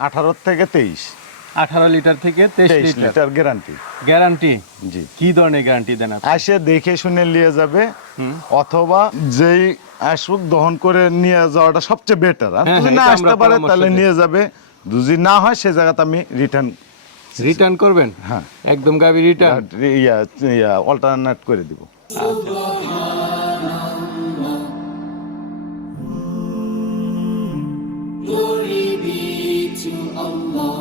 18 থেকে 23। 18 লিটার থেকে 23 litre guarantee. Guarantee? জি। কি ধরনের গ্যারান্টি দেন আপনি? আসে দেখে শুনে নিয়ে যাবে, অথবা যেই আসুক দহন করে নিয়ে যাওয়াটা সবচেয়ে বেটার। আর হ্যাঁ, যদি হ্যাঁ, না এটা আসতে আমরা পারে পরামর্শ তাহলে দিই। নিয়ে যাবে, যদি না হয় সে জায়গাতে আমি রিটার্ন করবেন? হ্যাঁ, একদম গাবি রিটার্ন? অল্টারনেট করে দিব। Glory be to Allah.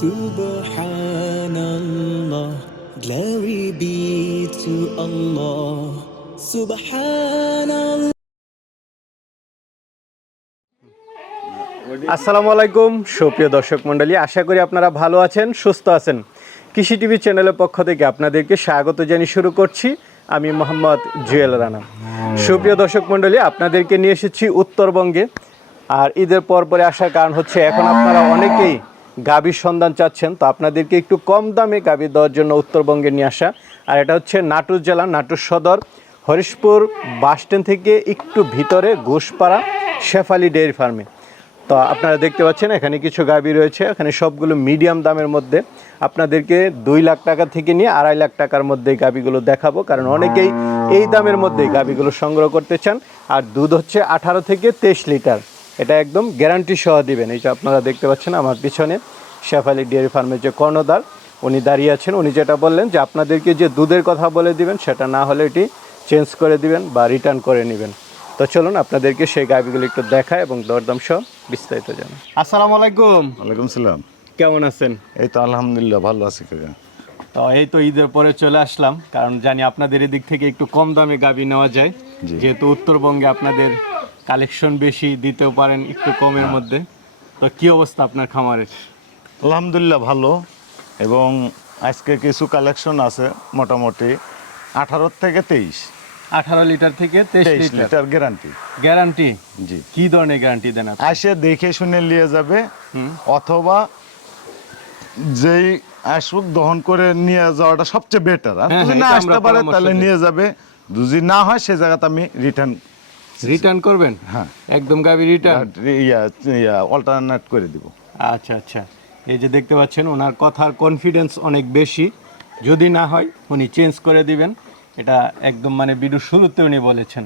Subhanallah, glory be to Allah. Subhanallah. আসসালামু আলাইকুম সুপ্রিয় দর্শক মণ্ডলী, আশা করি আপনারা ভালো আছেন, সুস্থ আছেন। কৃষি টিভি চ্যানেলের পক্ষ থেকে আপনাদেরকে স্বাগত জানিয়ে শুরু করছি আমি মোহাম্মদ জুয়েল রানা। সুপ্রিয় দর্শক মণ্ডলী, আপনাদেরকে নিয়ে এসেছি উত্তরবঙ্গে। আর ঈদের পরে আসার কারণ হচ্ছে এখন আপনারা অনেকেই গাভীর সন্ধান চাচ্ছেন, তো আপনাদেরকে একটু কম দামে গাভী দেওয়ার জন্য উত্তরবঙ্গে নিয়ে আসা। আর এটা হচ্ছে নাটোর জেলা, নাটোর সদর, হরিশপুর বাসস্ট্যান্ড থেকে একটু ভিতরে ঘোষপাড়া শেফালি ডেয়ারি ফার্মে। তো আপনারা দেখতে পাচ্ছেন এখানে কিছু গাভী রয়েছে, এখানে সবগুলো মিডিয়াম দামের মধ্যে। আপনাদেরকে 2 লাখ টাকা থেকে নিয়ে 2.5 লাখ টাকার মধ্যে গাভীগুলো দেখাবো, কারণ অনেকেই এই দামের মধ্যেই গাভীগুলো সংগ্রহ করতে চান। আর দুধ হচ্ছে 18 থেকে 23 লিটার, এটা একদম গ্যারান্টি সহ দিবেন। এই যে আপনারা দেখতে পাচ্ছেন আমার পিছনে শেফালি ডেয়ারি ফার্মের যে কর্ণধার উনি দাঁড়িয়ে আছেন। উনি যেটা বললেন যে আপনাদেরকে যে দুধের কথা বলে দিবেন সেটা না হলে এটি চেঞ্জ করে দিবেন বা রিটার্ন করে নেবেন। তো চলুন আপনাদেরকে সেই গাভীগুলো একটু দেখায় এবং দরদাম সহ বিস্তারিত জানাই। আসসালামু আলাইকুম। ওয়ালাইকুম সালাম। কেমন আছেন? এই তো আলহামদুলিল্লাহ ভালো আছি কাকা। তো এই তো ঈদের পরে চলে আসলাম, কারণ জানি আপনাদের এদিক থেকে একটু কম দামে গাভী নেওয়া যায়, জি। যেহেতু উত্তরবঙ্গে আপনাদের কালেকশন বেশি, দিতেও পারেন একটু কমের মধ্যে। তো কি অবস্থা আপনার খামারের? আলহামদুলিল্লাহ ভালো, এবং আজকে কিছু কালেকশন আছে মোটামুটি 18 থেকে 23। 18 লিটার থেকে 23 লিটার লিটার গ্যারান্টি। গ্যারান্টি? জি। কি ধরনের গ্যারান্টি দেন আপনি? আসে দেখে শুনে নিয়ে যাবে, অথবা যেই আসুক দহন করে নিয়ে যাওয়াটা সবচেয়ে বেটার। আর হ্যাঁ, যদি হ্যাঁ, না এটা আসতে আমরা পারে পরামর্শ তাহলে দিই। নিয়ে যাবে, যদি না হয় সে জায়গাতে আমি রিটার্ন করবেন? হ্যাঁ, একদম গাভী রিটার্ন? অল্টারনেট করে দিব। আচ্ছা আচ্ছা, এই যে দেখতে পাচ্ছেন ওনার কথার কনফিডেন্স অনেক বেশি, যদি না হয় উনি চেঞ্জ করে দিবেন। এটা একদম মানে ভিডিও শুরুতে উনি বলেছেন।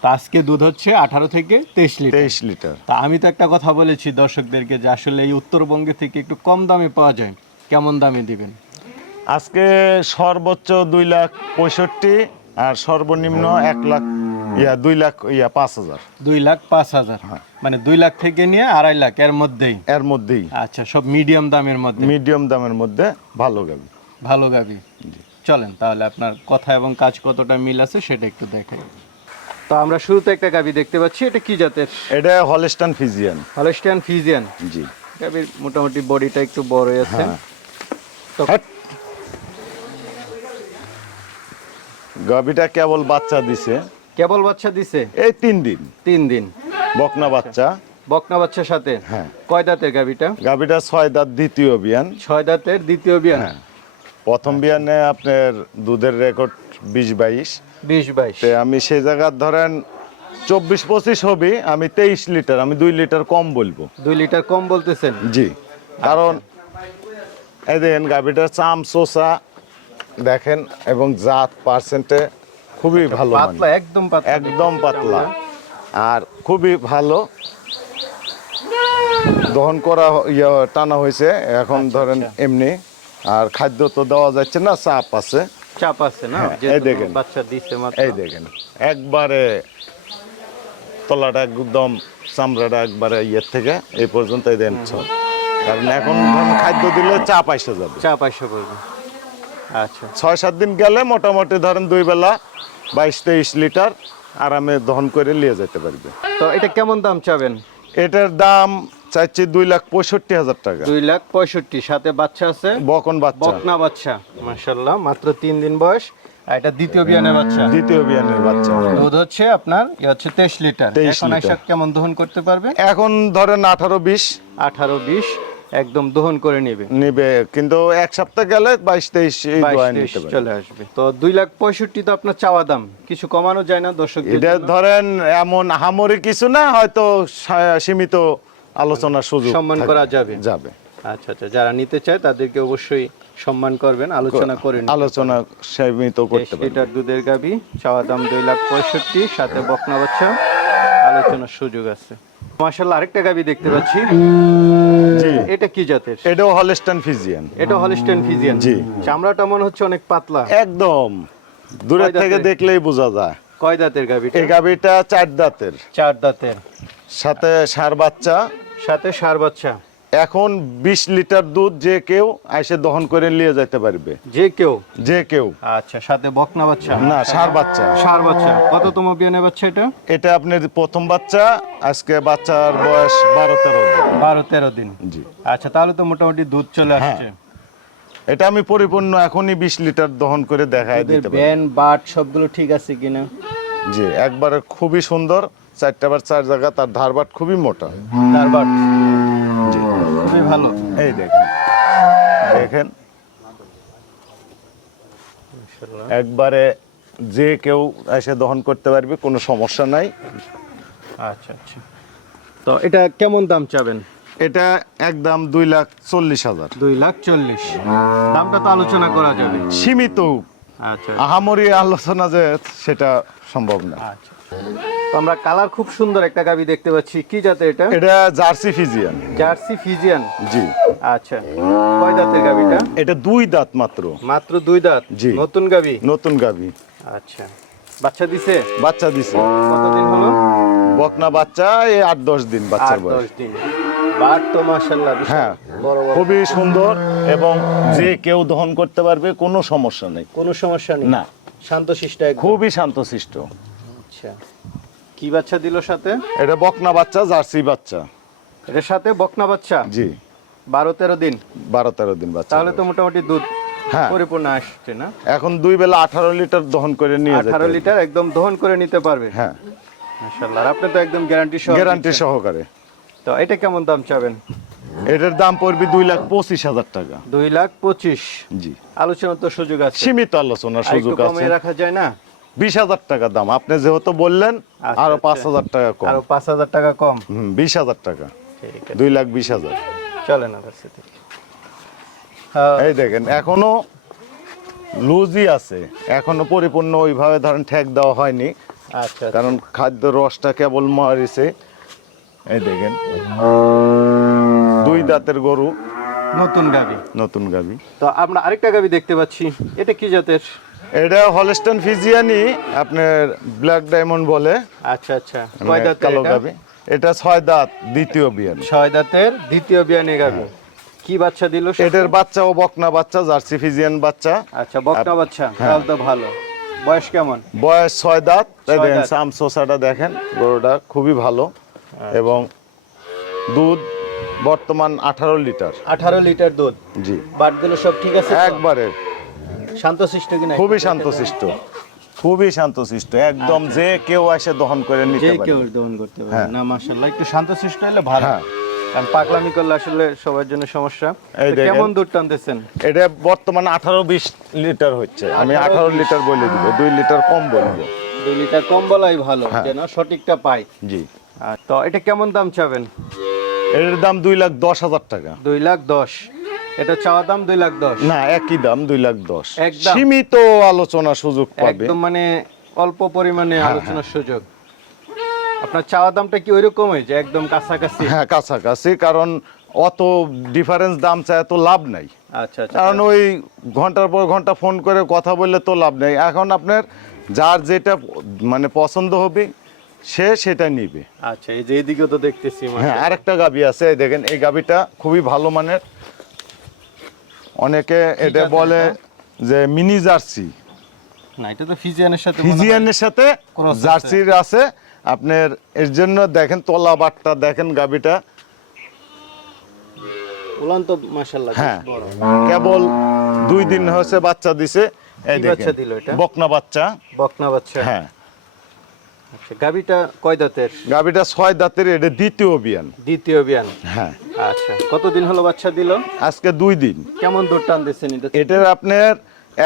তো আজকে দুধ হচ্ছে 18 থেকে 23 লিটার। 23 লিটার। তা আমি তো একটা কথা বলেছি দর্শকদেরকে যে আসলে এই উত্তরবঙ্গে থেকে একটু কম দামে পাওয়া যায়, কেমন দামে দিবেন? আজকে সর্বোচ্চ 2,65,000 আর সর্বনিম্ন 2,05,000। 2,05,000, মানে 2 লাখ থেকে নিয়ে 2.5 লাখ এর মধ্যেই? এর মধ্যেই। আচ্ছা, সব মিডিয়াম দামের মধ্যে? মিডিয়াম দামের মধ্যে ভালো গাবি। ভালো গাভী। চলেন তাহলে আপনার কথা এবং কাজ কতটা মিল আছে সেটা একটু দেখাই। তো আমরা শুরুতে একটা গাভী দেখতে পাচ্ছি, এটা কি জাতের? এটা হলস্টাইন ফ্রিজিয়ান। Holstein Friesian. জি। গাভীর মোটামুটি বডিটা একটু বড় আছে। হ্যাঁ। তো গাবিটা কেবল বাচ্চা দিছে, কেবল বাচ্চা দিছে? এই 3 দিন। 3 দিন বকনা বাচ্চা। বকনা বাচ্চার সাথে? হ্যাঁ। কয় দাঁতের গাভীটা? গাবিটা 6 দাঁত, দ্বিতীয় বিয়ান। 6 দাঁতের দ্বিতীয় বিয়ান? হ্যাঁ। প্রথম বিয়ানে আপনার দুধের রেকর্ড 20-22। 20-22? আমি সেই জায়গার ধরেন 24-25 হবে, আমি 23 লিটার, আমি 2 লিটার কম বলবো। 2 লিটার কম বলতেছেন? জি। কারণ এই দেখেন গাবিটার চাম চোষা দেখেন, এবং জাত পার্সেন্টে খুবই ভালো, পাতলা, একদম পাতলা, একদম পাতলা, আর খুবই ভালো দহন করা, টানা হয়েছে এখন ধরেন এমনি। আর খাদ্য তো দেওয়া যাচ্ছে না, চাপ আছে। চাপ আছে না? হ্যাঁ, এই যেহেতু দেখেন। বাচ্চা দিছে মাত্র। এই দেখেন একবারে তলাটা একদম চামড়াটা একবারে ইয়ের থেকে এই পর্যন্ত এই দেন। কারণ এখন ধরেন খাদ্য দিলে চাপ এসে যাবে, চাপ এসে পড়বে। আচ্ছা, 6-7 দিন গেলে মোটামুটি ধরেন 2 বেলা 22-23 লিটার আরামে দহন করে নিয়ে যেতে পারবে। তো এটা কেমন দাম চাবেন? এটার দাম চাইছি 2,65,000 টাকা। 2,65,000, সাথে বাচ্চা আছে? বকন বাচ্চা। বকনা বাচ্চা, মাশাআল্লাহ, মাত্র 3 দিন বয়স। আর এটা দ্বিতীয় বিয়ানের বাচ্চা। দ্বিতীয় বিয়ানের বাচ্চা। দুধ হচ্ছে আপনার 23 লিটার। 23 এখন লিটার। আইসা কেমন দহন করতে পারবে? এখন ধরেন 18-20 18-20 একদম দহন করে নেবে। নিবে, কিন্তু এক সপ্তাহ গেলে 22-23 এই দোয়া 22-23 নিতে পারে। চলে আসবে। তো 2,65,000 তো আপনার চাওয়া দাম, কিছু কমানো যায় না দর্শকদের এটা জন্য? ধরেন এমন আহামরি কিছু না, হয়তো সীমিত আলোচনার সুযোগ সম্মান থাকবে। করা যাবে। যাবে। আচ্ছা আচ্ছা, যারা নিতে চায় তাদেরকে অবশ্যই সম্মান করবেন, আলোচনা করে নিতে আলোচনা সীমিত পারেন। করতে 23 পারে। লিটার দুধের গাভী, চাওয়া দাম 2,65,000, সাথে বকনা বাচ্চা, আলোচনার সুযোগ আছে। মাশাআল্লাহ, আরেকটা গাভী দেখতে পাচ্ছি। জি, এটা কি জাতের? এটাও হলস্টাইন ফিজিয়ান। এটা হলিস্টাইন ফিজিয়ান। জি। চামড়াটা মনে হচ্ছে অনেক পাতলা। একদম দূরে কয় থেকে দাঁতের? দেখলেই বোঝা যায়। কয় দাঁতের গাভীটা? এই গাভীটা 4 দাঁতের, 4 দাঁতের, সাথে ষাঁড় বাচ্চা। সাথে ষাঁড় বাচ্চা। এখন 20 লিটার দুধ যে কেউ এসে দহন করে নিয়ে যেতে পারবে, যে কেউ? যে কেউ। আচ্ছা, সাথে বকনা বাচ্চা? না, ষাঁড় বাচ্চা। ষাঁড় বাচ্চা। কততম বিয়ানের বাচ্চা এটা? এটা আপনার প্রথম বাচ্চা, আজকে বাচ্চার বয়স 12-13 দিন। 12-13 দিন। জি। আচ্ছা, তাহলে তো মোটামুটি দুধ চলে আসছে। এটা আমি পরিপূর্ণ এখনই 20 লিটার দহন করে দেখায় দুধের দিতে পারি। ব্যান বাট সবগুলো ঠিক আছে কিনা? জি, একবারে খুবই সুন্দর। 4 জায়গা, তার ধারবাট খুবই মোটা। তার বাট খুবই ভালো। এই দেখেন, দেখেন একবারে যে কেউ এসে দহন করতে পারবে, কোনো সমস্যা নাই। আচ্ছা আচ্ছা, তো এটা কেমন দাম চাবেন? এটা একদম 2,40,000। 2,40,000। দামটা তো আলোচনা করা যাবে। সীমিত, আচ্ছা আহামরি আলোচনা যে সেটা সম্ভব না। আচ্ছা, তো আমরা কালার খুব সুন্দর একটা গাভী দেখতে পাচ্ছি। কি জাতের এটা? এটা জার্সি ফিজিয়ান। Jersey Friesian. জি। আচ্ছা, কয় দাঁতের গাভীটা? এটা 2 দাঁত মাত্র। মাত্র 2 দাঁত। জি। নতুন গাভী? নতুন গাভী। আচ্ছা, বাচ্চা দিছে? বাচ্চা দিছে। কতদিন হলো? বকনা বাচ্চা এই 8-10 দিন বাচ্চার 8-10 বয়স। দিন। বাট তো মাশাআল্লাহ হ্যাঁ, বড় বড়। খুবই সুন্দর এবং যে কেউ দহন করতে পারবে, কোনো সমস্যা নেই। কোনো সমস্যা নেই? না, শান্তশিষ্ট একদম। খুবই শান্তশিষ্ট। আচ্ছা, কি বাচ্চা দিল সাথে? এটা বকনা বাচ্চা, জার্সি বাচ্চা। এর সাথে বকনা বাচ্চা? জি, 12-13 দিন। 12-13 দিন বাচ্চা। তাহলে তো মোটামুটি দুধ হ্যাঁ, পরিপূর্ণ আসছে না? এখন 2 বেলা 18 লিটার দহন করে নিয়ে যেতে 18 পারবে। লিটার একদম দহন করে নিতে পারবে। হ্যাঁ, মাশাআল্লাহ, আর আপনি তো একদম গ্যারান্টি সহ গ্যারান্টি দিচ্ছেন। সহকারে। তো এটা কেমন দাম চাবেন? এটার দাম পড়বে 2,25,000 টাকা। 2,25,000। জি, আলোচনার তো সুযোগ আছে। সীমিত আলোচনার আর একটু সুযোগ আছে। কমে রাখা যায় না? 20,000 টাকা দাম। আপনি যেহেতু বললেন, আচ্ছা, আরো আচ্ছা। 5,000 টাকা কম। আরো 5,000 টাকা কম। 20,000 টাকা। ঠিক আছে, 2,20,000। চলে না ভার্সিটি। এই দেখেন, এখনো লুজই আছে, এখনো পরিপূর্ণ ওইভাবে ধরেন ঠেক দেওয়া হয়নি, আচ্ছা, কারণ খাদ্য রসটা কেবল মারিছে। এই দেখেন, 2 দাঁতের গরু, নতুন গাভী। নতুন গাভী। তো আমরা আরেকটা গাভী দেখতে পাচ্ছি। এটা কি জাতের? এটা হলস্টাইন ফিজিয়ানি, আপনার ব্ল্যাক ডায়মন্ড বলে। আচ্ছা আচ্ছা, কয় দাঁতের কালো এটা? গাভী। এটা 6 দাঁত, দ্বিতীয় বিয়ান। 6 দাঁতের দ্বিতীয় বিয়ানে গাভী। কি বাচ্চা দিল সাথে? এটার বাচ্চা ও বকনা বাচ্চা, জার্সি ফিজিয়ান বাচ্চা। আচ্ছা, বকনা বাচ্চা। হ্যাঁ। তাহলে তো ভালো। বয়স কেমন? বয়স 6 দাঁত। এই 6 দেখেন, দাঁত। সামসোসাটা দেখেন, গরুটা খুবই ভালো এবং দুধ বর্তমান 18 লিটার। 18 লিটার দুধ। জি, বাটগুলো সব ঠিক আছে তো? একবারে শান্তশিষ্ট কিনা? খুবই শান্তশিষ্ট, খুবই শান্তশিষ্ট, একদম যে কেউ এসে দহন করে নিতে যে পারে। কেউ দহন করতে পারে। হ্যাঁ। না, মাশাআল্লাহ, একটু শান্তশিষ্ট হলে ভালো। হ্যাঁ। কারণ পাগলামি করলে আসলে সবার জন্য সমস্যা। এই তো দেখেন। কেমন দুধ টানতেছেন? এটা বর্তমান 18-20 লিটার হচ্ছে। আমি 18 লিটার বলে দিব, 2 লিটার কম বলবো। 2 লিটার কম বলাই ভালো, হ্যাঁ। যেন সঠিকটা পাই। জি, আর তো এটা কেমন দাম চাবেন? এর দাম 2,10,000 টাকা। 2,10,000। এটা চাওয়া দাম 2,10,000। না, একই দাম 2,10,000। একদম। সীমিত আলোচনা সুযোগ পাবে। একদম মানে অল্প পরিমাণে হ্যাঁ, আলোচনার সুযোগ। আপনার চাওয়া দামটা কি ওইরকমই যে একদম কাছাকাছি? হ্যাঁ, কাছাকাছি, কারণ অত ডিফারেন্স দাম চায় তো লাভ নাই। আচ্ছা আচ্ছা, কারণ ওই ঘন্টার পর ঘন্টা ফোন করে কথা বললে তো লাভ নেই। এখন আপনার যার যেটা মানে পছন্দ হবে সে সেটা নিবে। আচ্ছা, এই যে এইদিকেও তো দেখতেছি। হ্যাঁ, আরেকটা গাভী আছে, এই দেখেন, এই গাভীটা খুবই ভালো মানের। অনেকে এটা জাতের বলে যে মিনি জার্সি। না, এটা তো ফিজিয়ানের সাথে মনে হয় ফিজিয়ানের সাথে cross আছে। জার্সির আছে আপনার। এর জন্য দেখেন তলা বাটটা দেখেন গাভীটা। উলান তো মাশাআল্লাহ বেশ হ্যাঁ, বড়। কেবল 2 দিন হয়েছে বাচ্চা দিছে, এই কি বাচ্চা দেখেন দিল এটা? বকনা বাচ্চা। বকনা বাচ্চা। হ্যাঁ, আচ্ছা, গাবিটা কয় দাঁতের? গাভীটা 6 দাঁতের, এটা দ্বিতীয় বিয়ান। দ্বিতীয় বিয়ান। হ্যাঁ, আচ্ছা, কতদিন হলো বাচ্চা দিল? আজকে 2 দিন। কেমন দুধ টান দিচ্ছেন এটা? এটার আপনার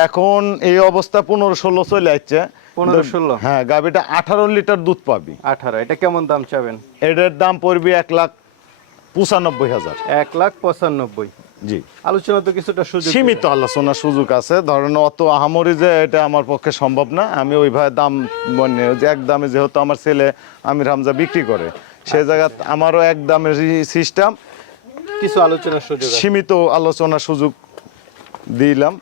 এখন এই অবস্থা 15-16 চলে আসছে। 15-16? হ্যাঁ, গাভীটা 18 লিটার দুধ পাবি। 18। এটা কেমন দাম চাবেন? এটার দাম পড়বে 1,95,000। 1,95,000। জি, আলোচনা তো কিছুটা সুযোগ সীমিত আলোচনার সুযোগ আছে। ধরেন অত আহামরি যে এটা আমার পক্ষে সম্ভব না। আমি ওইভাবে দাম মানে যে এক দামে, যেহেতু আমার ছেলে আমির হামজা বিক্রি করে, সেই জায়গায় আমারও এক দামের সিস্টেম, কিছু আলোচনার সুযোগ আছে। সীমিত আলোচনার সুযোগ দিলাম।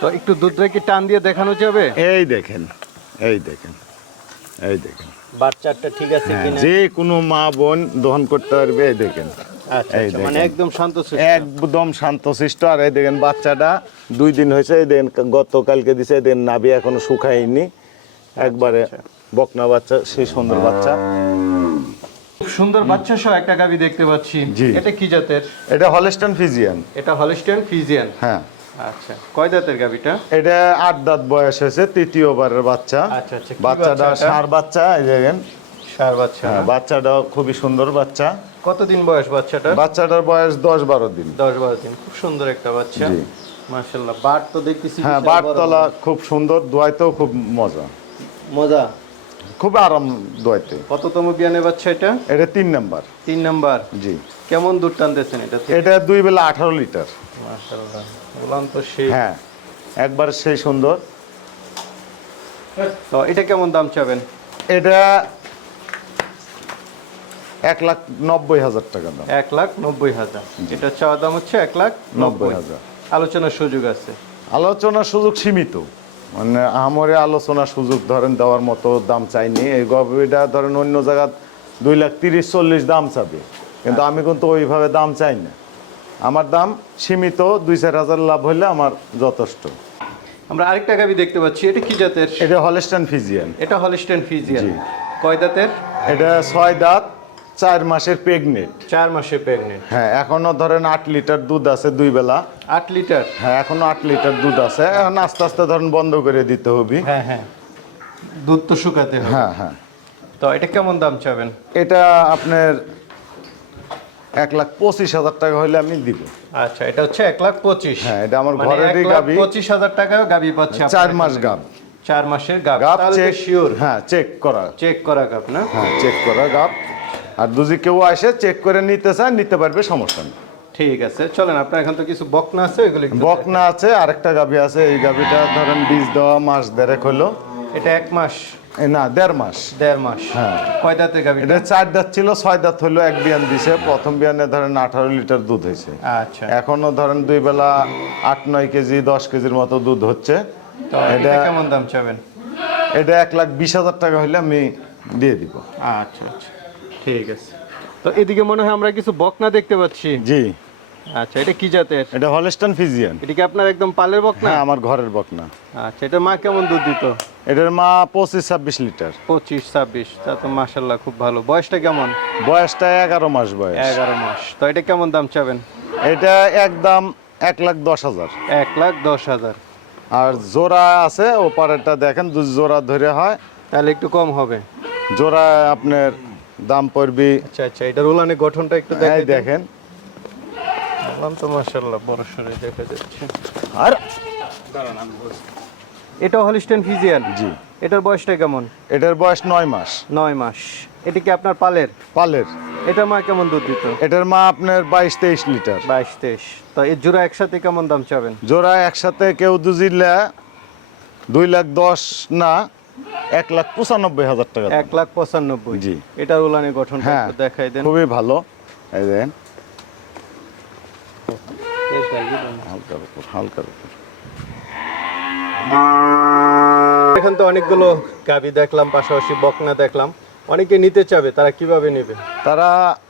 তো একটু দুধটা কি টান দিয়ে দেখানো যাবে? এই দেখেন, এই দেখেন, এই দেখেন, বাচ্চাটা ঠিক আছে হ্যাঁ, কিনা? যে কোনো মা বোন দহন করতে পারবে। এই দেখেন, আচ্ছা, এই আচ্ছা, মানে দেখেন। একদম শান্তশিষ্ট। একদম শান্তশিষ্ট। আর এই দেখেন বাচ্চাটা 2 দিন হয়েছে, এই দেখেন গতকালকে দিছে, এই দেখেন নাভি এখনো শুকায়নি, একবারে বকনা বাচ্চা, সেই সুন্দর বাচ্চা। খুব সুন্দর বাচ্চা সহ একটা গাবি দেখতে পাচ্ছি। জি। এটা কি জাতের? এটা হলস্টাইন ফ্রিজিয়ান। এটা হলস্টাইন ফ্রিজিয়ান। হ্যাঁ, আচ্ছা, কয় দাঁতের গাবিটা? এটা 8 দাঁত বয়স হয়েছে, তৃতীয়বারের বাচ্চা। আচ্ছা, আচ্ছা, কি বাচ্চাটা বাচ্চা এটা? ষাঁড় বাচ্চা, এই দেখেন। ষাঁড় বাচ্চা হ্যাঁ, না? বাচ্চাটা খুবই সুন্দর বাচ্চা। কতদিন বয়স বাচ্চাটার? বাচ্চাটার বয়স 10-12 দিন। 10-12 দিন। খুব সুন্দর একটা বাচ্চা। জি। মাশাআল্লাহ, বাট তো দেখতেছি হ্যাঁ, বিশাল বড় বাটতলা বড়। খুব সুন্দর, দোয়াইতেও খুব মজা, মজা। খুব আরাম দোয়াইতে। কততম বিয়ানে বাচ্চা এটা? এটা 3 নাম্বার। 3 নাম্বার। জি, কেমন দুধ টানতেছেন এটা? এটা 2 বেলা 18 লিটার। মাশাআল্লাহ, বললাম তো সেই। হ্যাঁ, একবার সেই সুন্দর। তো এটা কেমন দাম চাবেন? এটা 1,90,000 টাকা দাম। 1,90,000। এটা চাওয়া দাম হচ্ছে 1,90,000। 90,000। আলোচনার সুযোগ আছে। আলোচনার সুযোগ সীমিত, মানে আমারে আলোচনার সুযোগ ধরেন দেওয়ার মতো দাম চাইনি। এই গভীরটা ধরেন অন্য জায়গা 2,30,40 দাম চাবে, কিন্তু আমি কিন্তু ওইভাবে দাম চাই না। আমার দাম সীমিত, 2-4 হাজার লাভ হলে আমার যথেষ্ট। আমরা আরেকটা গাবি দেখতে পাচ্ছি। এটা কি জাতের? এটা হলস্টাইন ফ্রিজিয়ান। এটা হলস্টাইন ফ্রিজিয়ান। জি। কয় দাঁতের? এটা 6 দাঁত, 4 মাসের প্রেগনেন্ট। 4 মাসে প্রেগনেন্ট। হ্যাঁ, এখনো ধরেন 8 লিটার দুধ আছে 2 বেলা। 8 লিটার? হ্যাঁ, এখনো 8 লিটার দুধ আছে। এখন আস্তে আস্তে ধরেন বন্ধ করে দিতে হবে। হ্যাঁ, হ্যাঁ, দুধ তো শুকাতে হবে। হ্যাঁ, হ্যাঁ। তো এটা কেমন দাম চাবেন? এটা আপনার 1,25,000 টাকা হলে আমি দিব। আচ্ছা, এটা হচ্ছে 1,25,000। হ্যাঁ, এটা আমার মানে ঘরেরই গাভী। 1,25,000 টাকা গাবি পাচ্ছে। 4 মাস গাব। 4 মাসের গাব। গাব তাহলে চেক, শিওর। হ্যাঁ, চেক করা। চেক করা গাব না? হ্যাঁ, চেক করা গাব। আর যদি কেউ আসে চেক করে নিতে চায়, নিতে পারবে, সমস্যা নেই। ঠিক আছে, চলেন। আপনার এখন তো কিছু বকনা আছে, এগুলো একটু বকনা আছে, আরেকটা গাভী আছে। এই গাভীটা ধরেন বীজ দেওয়া মাস দেড়েক হলো। দেখাই। এটা 1 মাস? না, 1.5 মাস। 1.5 মাস। হ্যাঁ। কয় দাঁতের গাবি? এটা 4 দাঁত ছিল, 6 দাঁত হলো, 1 বিয়ান দিছে। প্রথম বিয়ানে ধরেন 18 লিটার দুধ হয়েছে। আচ্ছা। এখনো ধরেন 2 বেলা 8-9 কেজি 10 কেজির মতো দুধ হচ্ছে। তো এটা কেমন দাম চাবেন? এটা 1,20,000 টাকা হলে আমি দিয়ে দিব। আচ্ছা, আচ্ছা, ঠিক আছে। তো এদিকে মনে হয় আমরা কিছু বকনা দেখতে পাচ্ছি। জি, আচ্ছা, এটা কি জাতের? এটা হলস্টাইন ফ্রিজিয়ান। এটা কি আপনার একদম পালের বকনা? হ্যাঁ, আমার ঘরের বকনা। আচ্ছা, এটা মা কেমন দুধ দিত? এটার মা 25-26 লিটার। 25-26। তা তো মাশাআল্লাহ খুব ভালো। বয়সটা কেমন? বয়সটা 11 মাস বয়স। 11 মাস। তো এটা কেমন দাম চাবেন? এটা একদম 1,10,000। 1,10,000। আর জোড়া আছে, ওপারেরটা দেখেন, জোড়া ধরে হয়, তাহলে একটু কম হবে। জোড়া আপনার দাম পড়বে। আচ্ছা, আচ্ছা, এটার উলানের গঠনটা একটু এই দেখাই দেন। দেখেন। বললাম তো মাশাআল্লাহ বড় সরে দেখা যাচ্ছে। আর এটা হলিস্টাইন ফ্রিজিয়ান। জি, এটার বয়সটা কেমন? এটার বয়স 9 মাস। 9 মাস। এটা কি আপনার পালের? পালের। এটা মা কেমন দুধ দিত? এটার মা আপনার 22-23 লিটার। 22-23। তো এই জোড়া একসাথে কেমন দাম চাবেন? জোড়া একসাথে কেউ দুজিলে 2,10,000 না, 1,95,000 টাকা দাম। 1,95,000। জি। এটার উলানের গঠনটা হ্যাঁ, একটু দেখাই দেন। খুবই ভালো। এই দেখেন, হালকার উপর, হালকার উপর। এখান তো অনেকগুলো গাবি দেখলাম, পাশাপাশি বকনা দেখলাম। অনেকে নিতে চাবে, তারা কিভাবে নেবে? তারা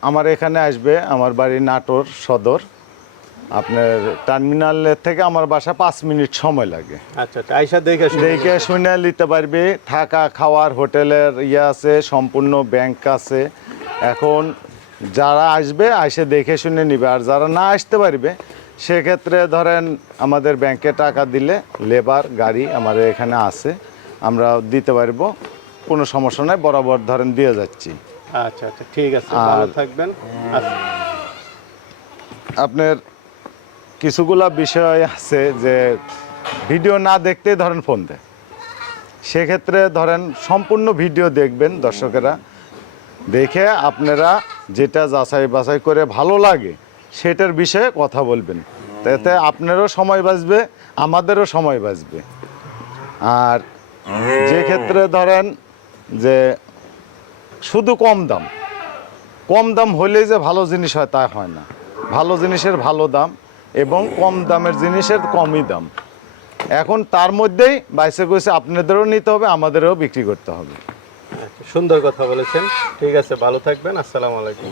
আমার এখানে আসবে, আমার বাড়ি নাটোর সদর। আপনার টার্মিনালের থেকে আমার বাসা 5 মিনিট সময় লাগে। আচ্ছা, আচ্ছা, আয়সা দেখে শুনে। দেখে শুনে নিতে পারবে। থাকা খাওয়ার হোটেলের ইয়ে আছে, সম্পূর্ণ ব্যাংক আছে। এখন যারা আসবে এসে দেখে শুনে নিবে, আর যারা না আসতে পারবে সেক্ষেত্রে ধরেন আমাদের ব্যাংকে টাকা দিলে লেবার গাড়ি আমাদের এখানে আছে, আমরা দিতে পারবো, কোনো সমস্যা নাই, বরাবর ধরেন দিয়ে যাচ্ছি। আচ্ছা আচ্ছা, ঠিক আছে, ভালো থাকবেন। আচ্ছা, আপনার কিছুগুলা বিষয় আছে যে ভিডিও না দেখতেই ধরেন ফোন দেয়, সেক্ষেত্রে ধরেন সম্পূর্ণ ভিডিও দেখবেন দর্শকেরা, দেখে আপনারা যেটা যাচাই বাছাই করে ভালো লাগে সেটার বিষয়ে কথা বলবেন, তাতে আপনারও সময় বাঁচবে, আমাদেরও সময় বাঁচবে। আর যে ক্ষেত্রে ধরেন যে শুধু কম দাম হলেই যে ভালো জিনিস হয় তা হয় না, ভালো জিনিসের ভালো দাম এবং কম দামের জিনিসের কমই দাম। এখন তার মধ্যেই বাইসে কইছে আপনাদেরও নিতে হবে, আমাদেরও বিক্রি করতে হবে। সুন্দর কথা বলেছেন। ঠিক আছে, ভালো থাকবেন। আসসালামু আলাইকুম।